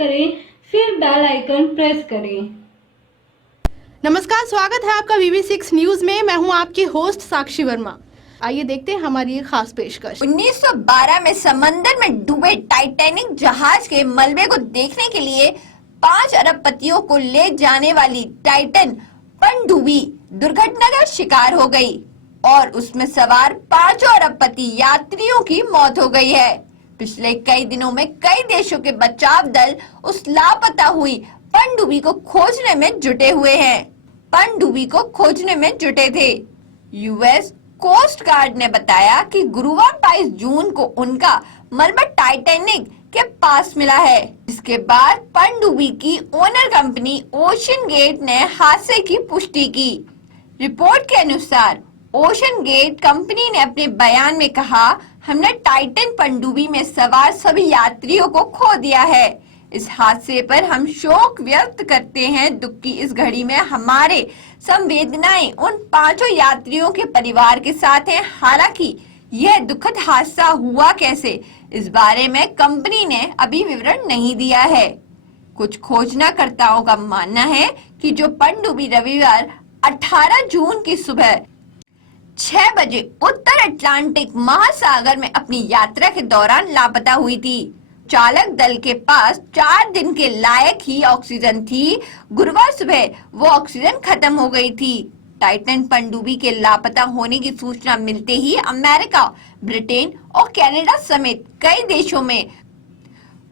करें, फिर bell icon press करें। नमस्कार, स्वागत है आपका VV6 न्यूज में। मैं हूं आपकी होस्ट साक्षी वर्मा। आइए देखते हैं हमारी एक खास पेशकश। 1912 में समंदर में डूबे टाइटैनिक जहाज के मलबे को देखने के लिए 5 अरबपतियों को ले जाने वाली टाइटन पनडुब्बी दुर्घटना का शिकार हो गई और उसमें सवार 5 अरबपति यात्रियों की मौत हो गई है। पिछले कई दिनों में कई देशों के बचाव दल उस लापता हुई पनडुब्बी को खोजने में जुटे हुए हैं। पनडुब्बी को खोजने में जुटे थे। यूएस कोस्ट गार्ड ने बताया कि गुरुवार 22 जून को उनका मलबा टाइटैनिक के पास मिला है, जिसके बाद पनडुब्बी की ओनर कंपनी ओशन गेट ने हादसे की पुष्टि की। रिपोर्ट के अनुसार ओशन गेट कंपनी ने अपने बयान में कहा, हमने टाइटन पनडुब्बी में सवार सभी यात्रियों को खो दिया है। इस हादसे पर हम शोक व्यक्त करते हैं। दुख की इस घड़ी में हमारे संवेदनाएं उन 5 यात्रियों के परिवार के साथ हैं। हालांकि यह दुखद हादसा हुआ कैसे, इस बारे में कंपनी ने अभी विवरण नहीं दिया है। कुछ खोजनाकर्ताओं का मानना है कि जो पनडुब्बी रविवार 18 जून की सुबह 6 बजे उत्तर अटलांटिक महासागर में अपनी यात्रा के दौरान लापता हुई थी। चालक दल के पास 4 दिन के लायक ही ऑक्सीजन थी। गुरुवार सुबह वो ऑक्सीजन खत्म हो गई थी। टाइटन पनडुब्बी के लापता होने की सूचना मिलते ही अमेरिका, ब्रिटेन और कनाडा समेत कई देशों में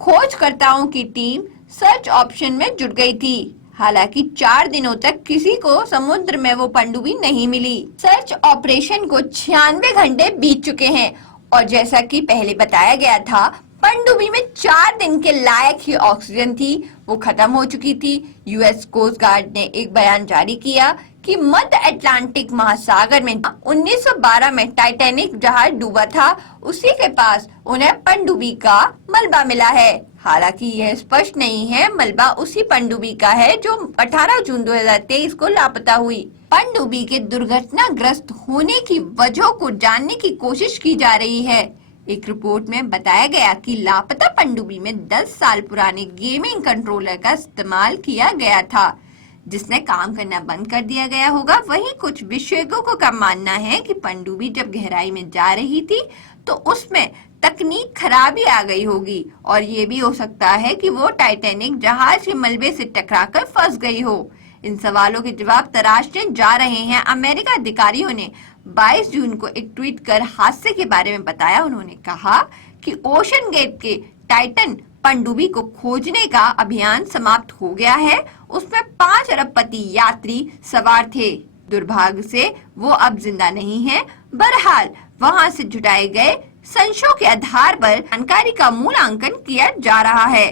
खोजकर्ताओं की टीम सर्च ऑपरेशन में जुट गई थी। हालांकि 4 दिनों तक किसी को समुद्र में वो पनडुब्बी नहीं मिली। सर्च ऑपरेशन को 96 घंटे बीत चुके हैं और जैसा कि पहले बताया गया था, पनडुब्बी में 4 दिन के लायक ही ऑक्सीजन थी, वो खत्म हो चुकी थी। यूएस कोस्ट गार्ड ने एक बयान जारी किया कि मध्य अटलांटिक महासागर में 1912 में टाइटैनिक जहाज डूबा था, उसी के पास उन्हें पनडुब्बी का मलबा मिला है। हालांकि यह स्पष्ट नहीं है मलबा उसी पनडुब्बी का है जो 18 जून 2023 को लापता हुई। पनडुब्बी के दुर्घटनाग्रस्त होने की वजह को जानने की कोशिश की जा रही है। एक रिपोर्ट में बताया गया कि लापता पनडुब्बी में 10 साल पुराने गेमिंग कंट्रोलर का इस्तेमाल किया गया था, जिसने काम करना बंद कर दिया गया होगा। वहीं कुछ विशेषज्ञों का मानना है कि पनडुब्बी जब गहराई में जा रही थी तो उसमें तकनीक खराबी आ गई होगी और ये भी हो सकता है कि वो टाइटैनिक जहाज के मलबे से टकराकर फंस गई हो। इन सवालों के जवाब तलाशने जा रहे हैं। अमेरिका अधिकारियों ने 22 जून को एक ट्वीट कर हादसे के बारे में बताया। उन्होंने कहा कि ओशन गेट के टाइटन पनडुब्बी को खोजने का अभियान समाप्त हो गया है। उसमें 5 अरबपति यात्री सवार थे। दुर्भाग्य से वो अब जिंदा नहीं है। बहरहाल वहां से जुटाए गए संशयों के आधार पर जानकारी का मूल्यांकन किया जा रहा है।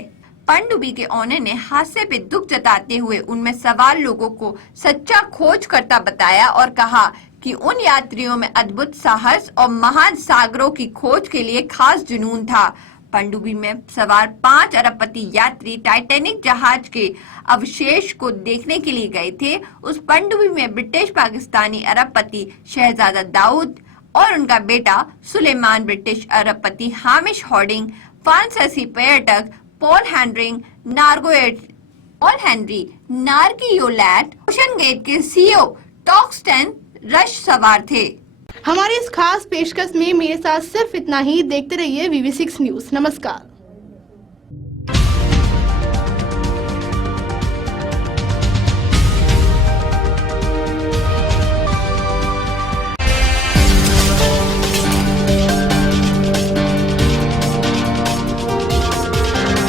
पनडुब्बी के ओनर ने हादसे पे दुख जताते हुए उनमें सवार लोगों को सच्चा खोजकर्ता बताया और कहा कि उन यात्रियों में अद्भुत साहस और महासागरों की खोज के लिए खास जुनून था। पनडुब्बी में सवार 5 अरबपति यात्री टाइटैनिक जहाज के अवशेष को देखने के लिए गए थे। उस पनडुब्बी में ब्रिटिश पाकिस्तानी अरबपति शहजादा दाऊद और उनका बेटा सुलेमान, ब्रिटिश अरबपति हामिश हॉर्डिंग, फ्रांसीसी पर्यटक पॉल हेनरी नार्कियोलैट, ओशन गेट के CEO टॉक्सटन रश सवार थे। हमारी इस खास पेशकश में मेरे साथ सिर्फ इतना ही। देखते रहिए VV6 न्यूज। नमस्कार।